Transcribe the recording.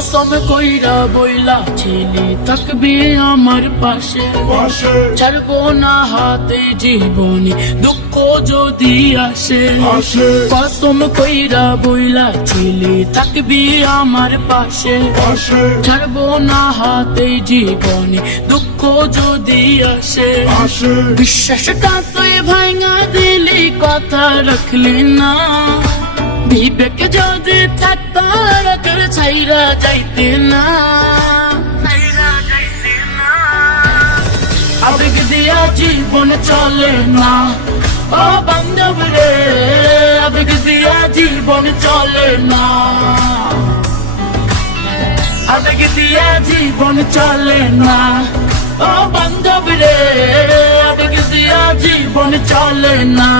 কসম কইরা বইলা ছিলি থাকবি আমার পাশে। ছাড়বো না হাতে জীবনে দুঃখ যদি আসে। কসম কইরা বইলা ছিলি থাকবি আমার পাশে। ছাড়বো না হাতে জীবনে দুঃখ যদি আসে। বিশ্বাসটা তুই ভাঙা দিলি কথা রাখলি না। বিবেক থাকতো ছাইরা যাইতে না। আবেগ দিয়া জীবন চলে না ও বান্ধব রে আবেগ দিয়া জীবন চলে না আবেগ দিয়া জীবন চলে না ও বান্ধব রে আবেগ দিয়া জীবন চলে না